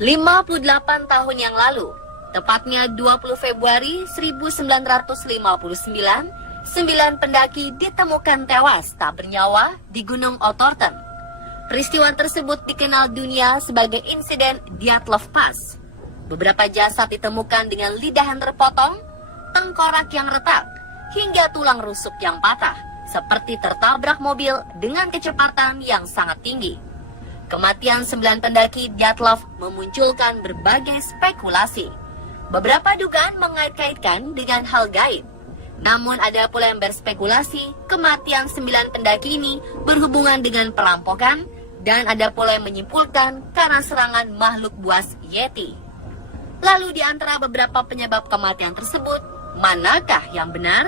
58 tahun yang lalu, tepatnya 20 Februari 1959, 9 pendaki ditemukan tewas tak bernyawa di Gunung Otterton. Peristiwa tersebut dikenal dunia sebagai insiden Dyatlov Pass. Beberapa jasad ditemukan dengan lidah yang terpotong, tengkorak yang retak, hingga tulang rusuk yang patah, seperti tertabrak mobil dengan kecepatan yang sangat tinggi. Kematian 9 pendaki Dyatlov memunculkan berbagai spekulasi. Beberapa dugaan mengait-kaitkan dengan hal gaib. Namun ada pula yang berspekulasi kematian 9 pendaki ini berhubungan dengan perampokan, dan ada pula yang menyimpulkan karena serangan makhluk buas Yeti. Lalu di antara beberapa penyebab kematian tersebut, manakah yang benar?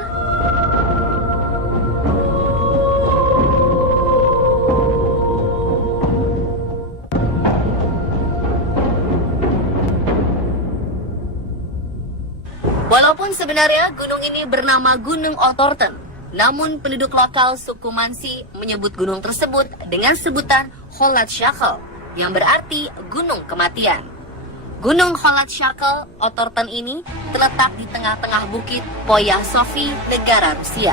Walaupun sebenarnya gunung ini bernama Gunung Otterton, namun penduduk lokal suku Mansi menyebut gunung tersebut dengan sebutan Kholat Syakhl, yang berarti gunung kematian. Gunung Kholat Syakhl Otterton ini terletak di tengah-tengah bukit Poya Sofi, negara Rusia.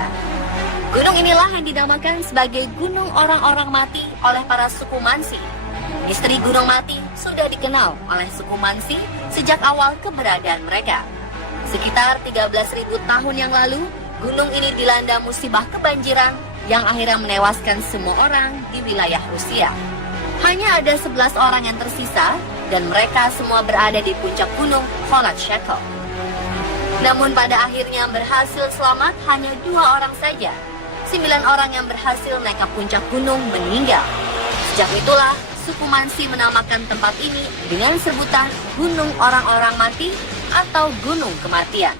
Gunung inilah yang dinamakan sebagai Gunung Orang-Orang Mati oleh para suku Mansi. Misteri Gunung Mati sudah dikenal oleh suku Mansi sejak awal keberadaan mereka. Sekitar 13.000 tahun yang lalu, gunung ini dilanda musibah kebanjiran yang akhirnya menewaskan semua orang di wilayah Rusia. Hanya ada 11 orang yang tersisa, dan mereka semua berada di puncak gunung Kholat Syakhl. Namun pada akhirnya berhasil selamat hanya 2 orang saja. 9 orang yang berhasil naik ke puncak gunung meninggal. Sejak itulah, suku Mansi menamakan tempat ini dengan sebutan Gunung Orang-Orang Mati atau Gunung Kematian.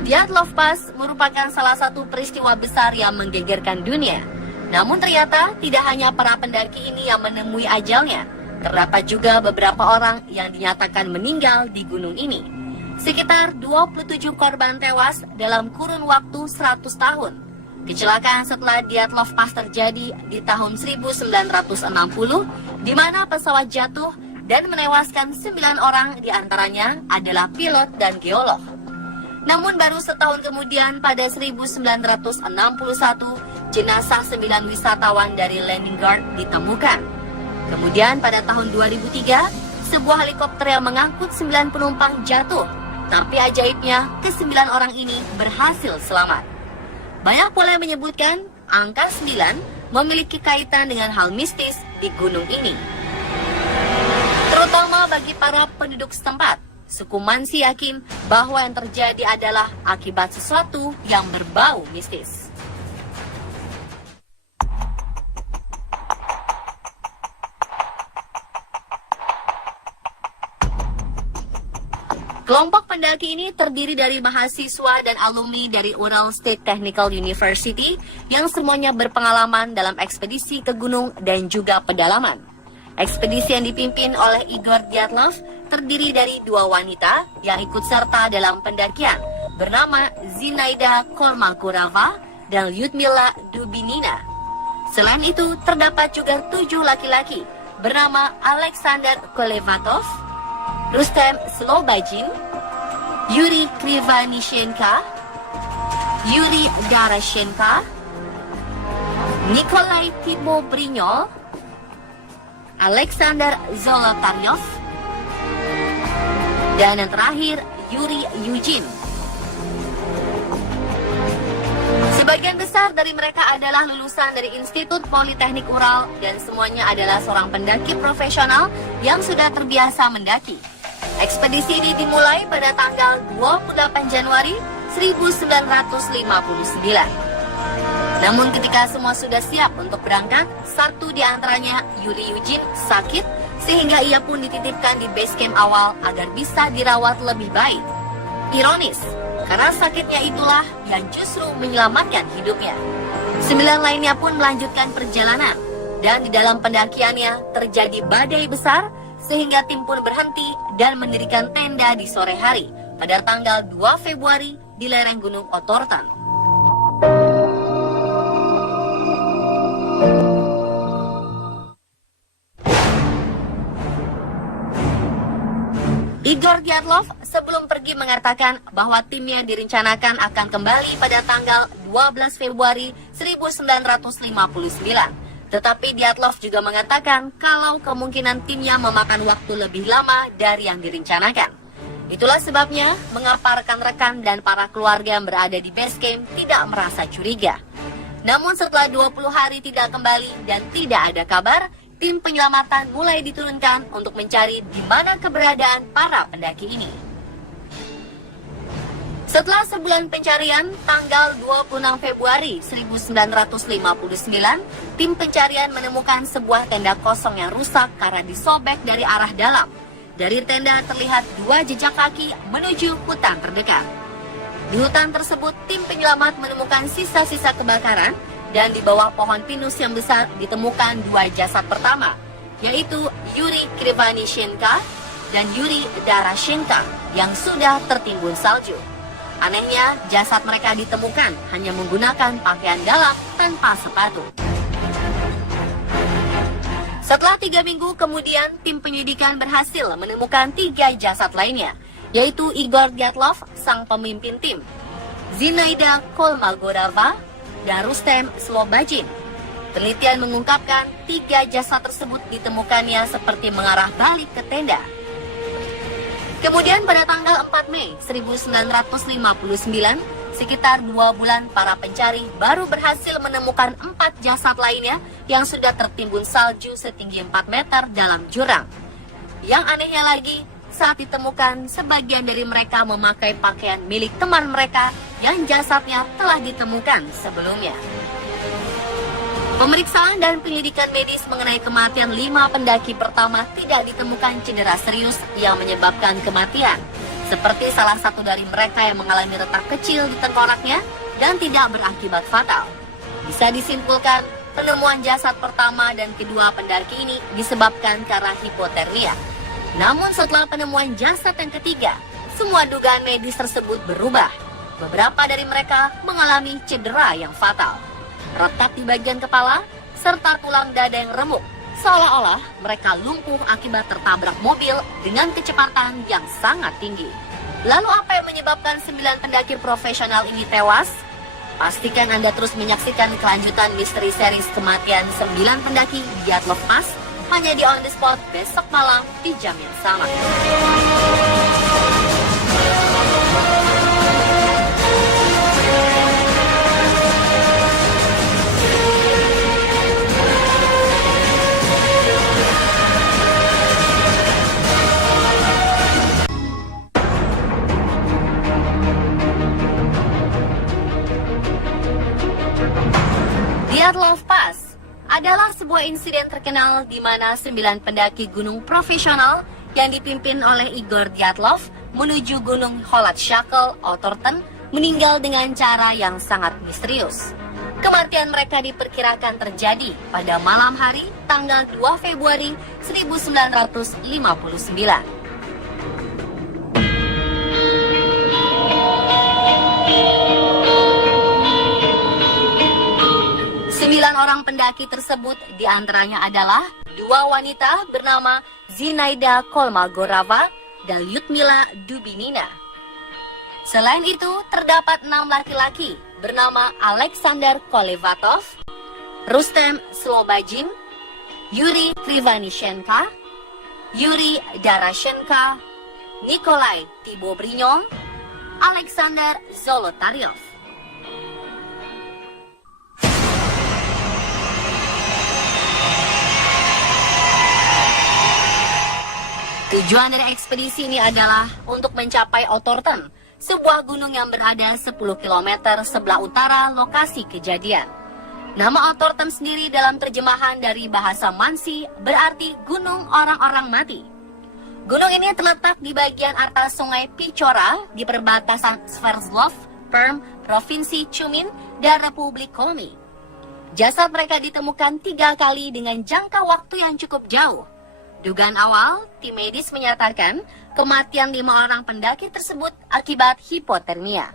Dyatlov Pass merupakan salah satu peristiwa besar yang menggegerkan dunia. Namun ternyata tidak hanya para pendaki ini yang menemui ajalnya. Terdapat juga beberapa orang yang dinyatakan meninggal di gunung ini. Sekitar 27 korban tewas dalam kurun waktu 100 tahun. Kecelakaan setelah Dyatlov Pass terjadi di tahun 1960, di mana pesawat jatuh dan menewaskan 9 orang, diantaranya adalah pilot dan geolog. Namun baru setahun kemudian pada 1961, jenazah 9 wisatawan dari Leningrad ditemukan. Kemudian pada tahun 2003, sebuah helikopter yang mengangkut 9 penumpang jatuh. Tapi ajaibnya, ke-9 orang ini berhasil selamat. Banyak pula yang menyebutkan angka 9 memiliki kaitan dengan hal mistis di gunung ini. Terutama bagi para penduduk setempat, suku Mansi yakin bahwa yang terjadi adalah akibat sesuatu yang berbau mistis. Kelompok pendaki ini terdiri dari mahasiswa dan alumni dari Ural State Technical University yang semuanya berpengalaman dalam ekspedisi ke gunung dan juga pedalaman. Ekspedisi yang dipimpin oleh Igor Dyatlov terdiri dari 2 wanita yang ikut serta dalam pendakian, bernama Zinaida Kolmakurova dan Lyudmila Dubinina. Selain itu, terdapat juga 7 laki-laki bernama Alexander Kolevatov, Rustem Slobodin, Yuri Krivanishenka, Yuri Darashenka, Nikolai Timobrinyol, Alexander Zolotaryov, dan yang terakhir Yuri Yujin. Sebagian besar dari mereka adalah lulusan dari Institut Politeknik Ural dan semuanya adalah seorang pendaki profesional yang sudah terbiasa mendaki. Ekspedisi ini dimulai pada tanggal 28 Januari 1959. Namun ketika semua sudah siap untuk berangkat, satu di antaranya, Yuri Yujin, sakit sehingga ia pun dititipkan di base camp awal agar bisa dirawat lebih baik. Ironis, karena sakitnya itulah yang justru menyelamatkan hidupnya. 9 lainnya pun melanjutkan perjalanan, dan di dalam pendakiannya terjadi badai besar sehingga tim pun berhenti dan mendirikan tenda di sore hari pada tanggal 2 Februari di lereng Gunung Otterton. Igor Dyatlov sebelum pergi mengatakan bahwa timnya direncanakan akan kembali pada tanggal 12 Februari 1959. Tetapi Dyatlov juga mengatakan kalau kemungkinan timnya memakan waktu lebih lama dari yang direncanakan. Itulah sebabnya mengapa rekan-rekan dan para keluarga yang berada di base camp tidak merasa curiga. Namun setelah 20 hari tidak kembali dan tidak ada kabar, tim penyelamatan mulai diturunkan untuk mencari di mana keberadaan para pendaki ini. Setelah sebulan pencarian, tanggal 26 Februari 1959, tim pencarian menemukan sebuah tenda kosong yang rusak karena disobek dari arah dalam. Dari tenda terlihat 2 jejak kaki menuju hutan terdekat. Di hutan tersebut, tim penyelamat menemukan sisa-sisa kebakaran, dan di bawah pohon pinus yang besar ditemukan 2 jasad pertama, yaitu Yuri Krivanishenka dan Yuri Darashenka yang sudah tertimbun salju. Anehnya, jasad mereka ditemukan hanya menggunakan pakaian dalam tanpa sepatu. Setelah 3 minggu kemudian, tim penyidikan berhasil menemukan 3 jasad lainnya, yaitu Igor Dyatlov, sang pemimpin tim, Zinaida Kolmogorova, dan Rustem Slobodin. Penelitian mengungkapkan 3 jasad tersebut ditemukannya seperti mengarah balik ke tenda. Kemudian pada tanggal 4 Mei 1959, sekitar 2 bulan para pencari baru berhasil menemukan 4 jasad lainnya yang sudah tertimbun salju setinggi 4 meter dalam jurang. Yang anehnya lagi, saat ditemukan, sebagian dari mereka memakai pakaian milik teman mereka yang jasadnya telah ditemukan sebelumnya. Pemeriksaan dan penyelidikan medis mengenai kematian 5 pendaki pertama tidak ditemukan cedera serius yang menyebabkan kematian, seperti salah satu dari mereka yang mengalami retak kecil di tengkoraknya dan tidak berakibat fatal. Bisa disimpulkan, penemuan jasad pertama dan kedua pendaki ini disebabkan karena hipotermia. Namun setelah penemuan jasad yang ketiga, semua dugaan medis tersebut berubah. Beberapa dari mereka mengalami cedera yang fatal, retak di bagian kepala, serta tulang dada yang remuk, seolah-olah mereka lumpuh akibat tertabrak mobil dengan kecepatan yang sangat tinggi. Lalu apa yang menyebabkan 9 pendaki profesional ini tewas? Pastikan Anda terus menyaksikan kelanjutan misteri series kematian 9 pendaki Dyatlov Pass hanya di On The Spot besok malam di jam yang sama. Dyatlov Pass adalah sebuah insiden terkenal di mana 9 pendaki gunung profesional yang dipimpin oleh Igor Dyatlov menuju gunung Holat-Shackle, Otterton, meninggal dengan cara yang sangat misterius. Kematian mereka diperkirakan terjadi pada malam hari tanggal 2 Februari 1959. 9 orang pendaki tersebut diantaranya adalah 2 wanita bernama Zinaida Kolmogorova dan Lyudmila Dubinina. Selain itu, terdapat 6 laki-laki bernama Alexander Kolevatov, Rustem Slobodin, Yuri Krivanishenka, Yuri Darashenka, Nikolai Tibobrignon, Alexander Zolotaryov. Tujuan dari ekspedisi ini adalah untuk mencapai Otterton, sebuah gunung yang berada 10 km sebelah utara lokasi kejadian. Nama Otterton sendiri dalam terjemahan dari bahasa Mansi berarti gunung orang-orang mati. Gunung ini terletak di bagian atas sungai Pichora di perbatasan Sverdlov, Perm, Provinsi Chumin, dan Republik Komi. Jasad mereka ditemukan 3 kali dengan jangka waktu yang cukup jauh. Dugaan awal, tim medis menyatakan kematian 5 orang pendaki tersebut akibat hipotermia.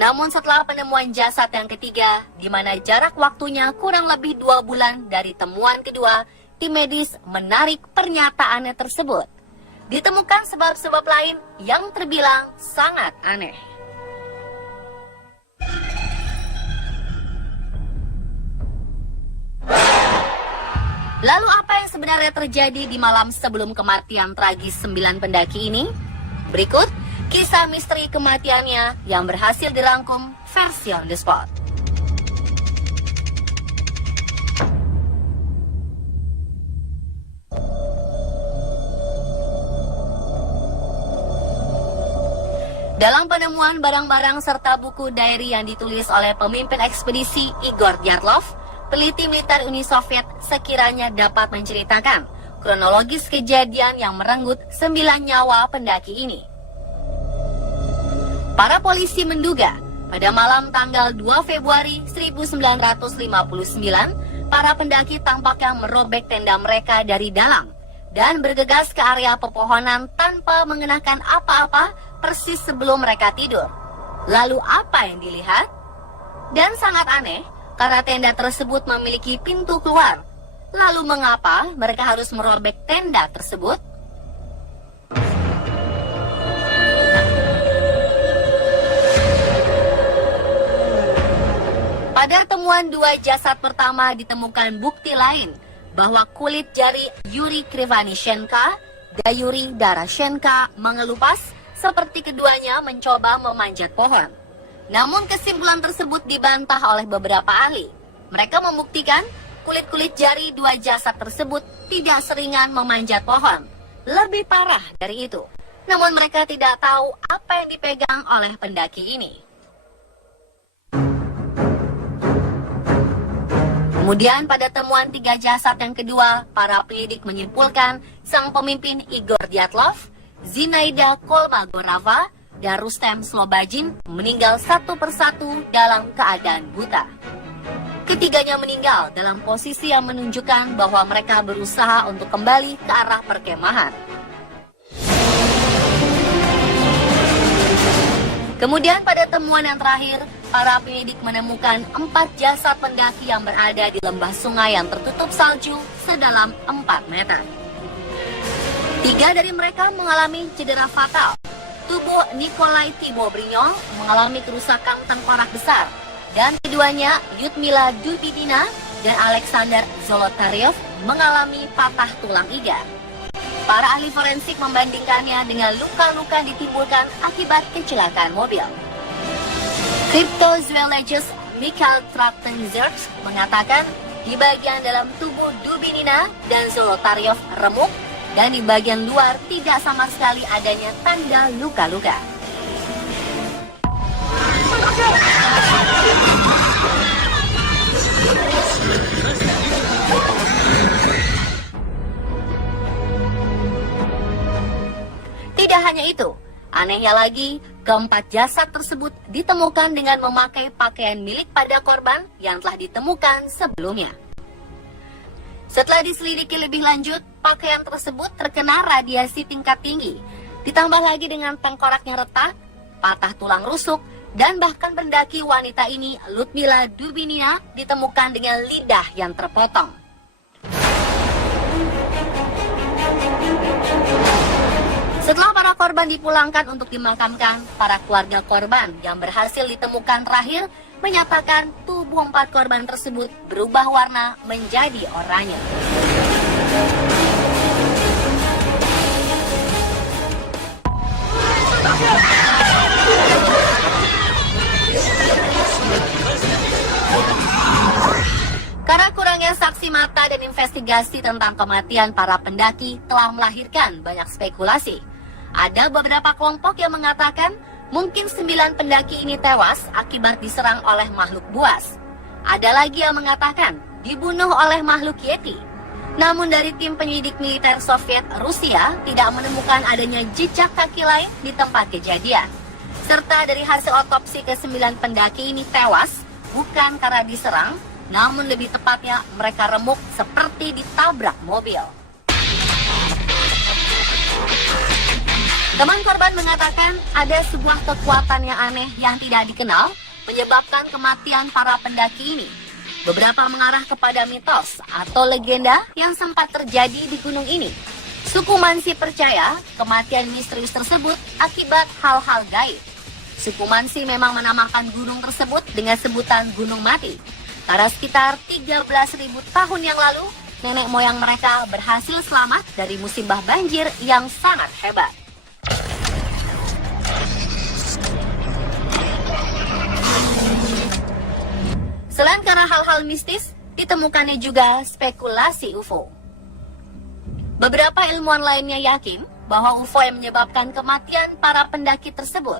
Namun setelah penemuan jasad yang ketiga, di mana jarak waktunya kurang lebih 2 bulan dari temuan kedua, tim medis menarik pernyataannya tersebut. ditemukan sebab-sebab lain yang terbilang sangat aneh. Lalu apa yang sebenarnya terjadi di malam sebelum kematian tragis 9 pendaki ini? Berikut kisah misteri kematiannya yang berhasil dirangkum versi on the spot. Dalam penemuan barang-barang serta buku diary yang ditulis oleh pemimpin ekspedisi Igor Dyatlov, peneliti militer Uni Soviet sekiranya dapat menceritakan kronologis kejadian yang merenggut 9 nyawa pendaki ini. Para polisi menduga pada malam tanggal 2 Februari 1959, para pendaki tampaknya merobek tenda mereka dari dalam dan bergegas ke area pepohonan tanpa mengenakan apa-apa persis sebelum mereka tidur. Lalu apa yang dilihat? Dan sangat aneh, karena tenda tersebut memiliki pintu keluar. Lalu mengapa mereka harus merobek tenda tersebut? Pada temuan 2 jasad pertama ditemukan bukti lain bahwa kulit jari Yuri Krivanishenka dan Yuri Darashenka mengelupas seperti keduanya mencoba memanjat pohon. Namun kesimpulan tersebut dibantah oleh beberapa ahli. Mereka membuktikan kulit-kulit jari 2 jasad tersebut tidak seringan memanjat pohon. Lebih parah dari itu. Namun mereka tidak tahu apa yang dipegang oleh pendaki ini. Kemudian pada temuan 3 jasad yang kedua, para penyidik menyimpulkan sang pemimpin Igor Dyatlov, Zinaida Kolmogorova, dan Rustem Slobodin meninggal satu persatu dalam keadaan buta. Ketiganya meninggal dalam posisi yang menunjukkan bahwa mereka berusaha untuk kembali ke arah perkemahan. Kemudian pada temuan yang terakhir, para penyidik menemukan 4 jasad pendaki yang berada di lembah sungai yang tertutup salju sedalam 4 meter. 3 dari mereka mengalami cedera fatal. Tubuh Nikolai Thibeaux-Brignol mengalami kerusakan tengkorak besar, dan keduanya, Lyudmila Dubinina dan Alexander Zolotaryov, mengalami patah tulang iga. Para ahli forensik membandingkannya dengan luka-luka ditimbulkan akibat kecelakaan mobil. Cryptozoologist Mikhail Trachtenberg mengatakan di bagian dalam tubuh Dubinina dan Zolotaryov remuk, dan di bagian luar tidak sama sekali adanya tanda luka-luka. Tidak hanya itu, anehnya lagi, keempat jasad tersebut ditemukan dengan memakai pakaian milik pada korban yang telah ditemukan sebelumnya. Setelah diselidiki lebih lanjut, pakaian tersebut terkena radiasi tingkat tinggi, ditambah lagi dengan tengkorak yang retak, patah tulang rusuk, dan bahkan pendaki wanita ini, Lyudmila Dubinina, ditemukan dengan lidah yang terpotong. Setelah para korban dipulangkan untuk dimakamkan, para keluarga korban yang berhasil ditemukan terakhir menyatakan tubuh 4 korban tersebut berubah warna menjadi oranye. Karena kurangnya saksi mata dan investigasi tentang kematian para pendaki telah melahirkan banyak spekulasi. Ada beberapa kelompok yang mengatakan mungkin 9 pendaki ini tewas akibat diserang oleh makhluk buas. Ada lagi yang mengatakan dibunuh oleh makhluk Yeti. Namun dari tim penyidik militer Soviet Rusia tidak menemukan adanya jejak kaki lain di tempat kejadian. Serta dari hasil otopsi ke-9 pendaki ini tewas bukan karena diserang, namun lebih tepatnya mereka remuk seperti ditabrak mobil. Teman korban mengatakan ada sebuah kekuatan yang aneh yang tidak dikenal menyebabkan kematian para pendaki ini. Beberapa mengarah kepada mitos atau legenda yang sempat terjadi di gunung ini. Suku Mansi percaya kematian misterius tersebut akibat hal-hal gaib. Suku Mansi memang menamakan gunung tersebut dengan sebutan Gunung Mati. Karena sekitar 13.000 tahun yang lalu, nenek moyang mereka berhasil selamat dari musibah banjir yang sangat hebat. Selain karena hal-hal mistis, ditemukannya juga spekulasi UFO. Beberapa ilmuwan lainnya yakin bahwa UFO yang menyebabkan kematian para pendaki tersebut.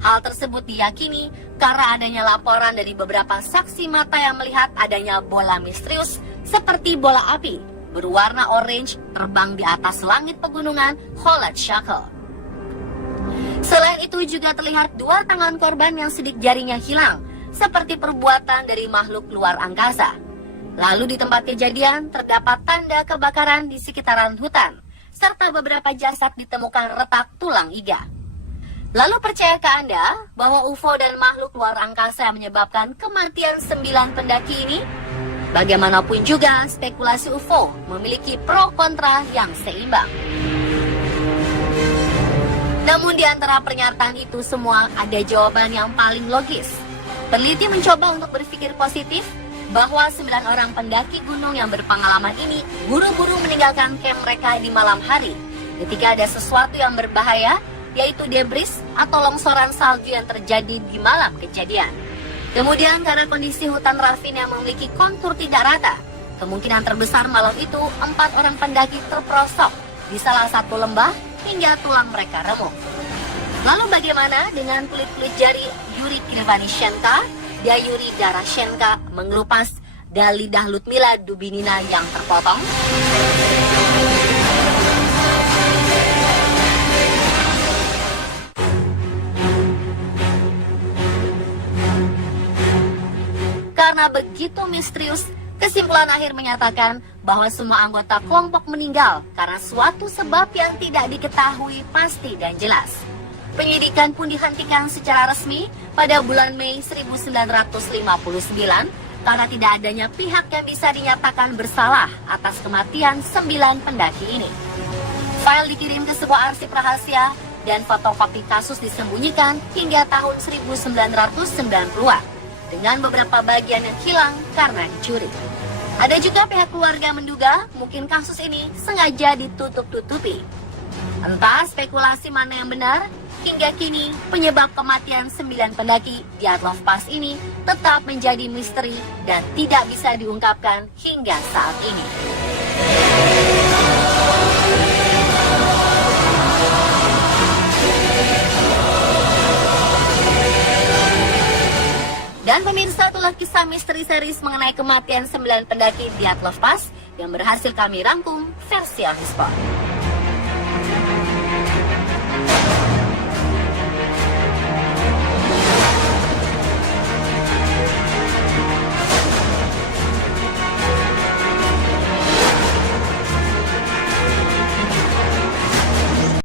Hal tersebut diyakini karena adanya laporan dari beberapa saksi mata yang melihat adanya bola misterius seperti bola api berwarna orange terbang di atas langit pegunungan Kholat Shakal. Selain itu juga terlihat dua tangan korban yang sidik jarinya hilang, seperti perbuatan dari makhluk luar angkasa. Lalu di tempat kejadian terdapat tanda kebakaran di sekitaran hutan, serta beberapa jasad ditemukan retak tulang iga. Lalu percayakah Anda bahwa UFO dan makhluk luar angkasa yang menyebabkan kematian 9 pendaki ini? Bagaimanapun juga, spekulasi UFO memiliki pro kontra yang seimbang. Namun di antara pernyataan itu semua ada jawaban yang paling logis. Peneliti mencoba untuk berpikir positif bahwa 9 orang pendaki gunung yang berpengalaman ini buru-buru meninggalkan camp mereka di malam hari ketika ada sesuatu yang berbahaya, yaitu debris atau longsoran salju yang terjadi di malam kejadian. Kemudian karena kondisi hutan Ravin yang memiliki kontur tidak rata, kemungkinan terbesar malam itu 4 orang pendaki terperosok di salah satu lembah hingga tulang mereka remuk. Lalu bagaimana dengan kulit-kulit jari Yuri Krivanishenka, Yuri Darashenka mengelupas dari lidah Ludmila Dubinina yang terpotong? Karena begitu misterius, kesimpulan akhir menyatakan bahwa semua anggota kelompok meninggal karena suatu sebab yang tidak diketahui pasti dan jelas. Penyidikan pun dihentikan secara resmi pada bulan Mei 1959 karena tidak adanya pihak yang bisa dinyatakan bersalah atas kematian 9 pendaki ini. File dikirim ke sebuah arsip rahasia dan fotokopi kasus disembunyikan hingga tahun 1990-an dengan beberapa bagian yang hilang karena dicuri. Ada juga pihak keluarga menduga mungkin kasus ini sengaja ditutup-tutupi. Entah spekulasi mana yang benar, hingga kini penyebab kematian 9 pendaki di Dyatlov Pass ini tetap menjadi misteri dan tidak bisa diungkapkan hingga saat ini. Dan pemirsa, itulah kisah misteri series mengenai kematian 9 pendaki di Dyatlov Pass yang berhasil kami rangkum versi Ahisport.